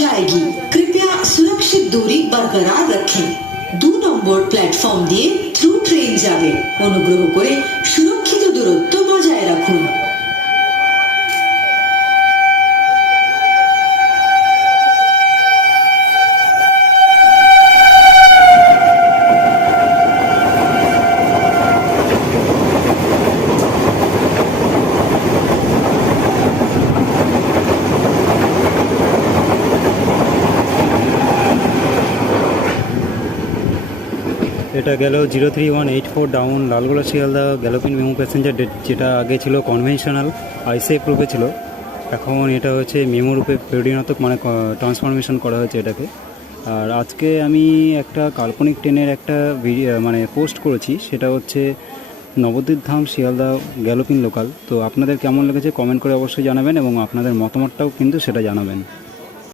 जाएगी। कृपया सुरक्षित दूरी बरकरार रखें। 2 নম্বর প্ল্যাটফর্ম দিয়ে থ্রু ট্রেন যাবে। অনুগ্রহ করে সুরক্ষিত দূরত্ব বজায় রাখুন। এটা গেল 03184 down Lalgola Sealdah galloping memo passenger যেটা আগে ছিল কনভেনশনাল আইসিএফ রূপে ছিল, এখন এটা হচ্ছে মেমো রূপে পরিণত, মানে ট্রান্সফরমেশন করা হয়েছে এটাকে। আর আজকে আমি একটা কাল্পনিক ট্রেনের একটা ভিডিও মানে পোস্ট করেছি, সেটা হচ্ছে নবদ্বীপ ধাম শিয়ালদা গ্যালোপিন লোকাল। তো আপনাদের কেমন লেগেছে কমেন্ট করে অবশ্যই জানাবেন এবং আপনাদের মতামতটাও কিন্তু সেটা জানাবেন।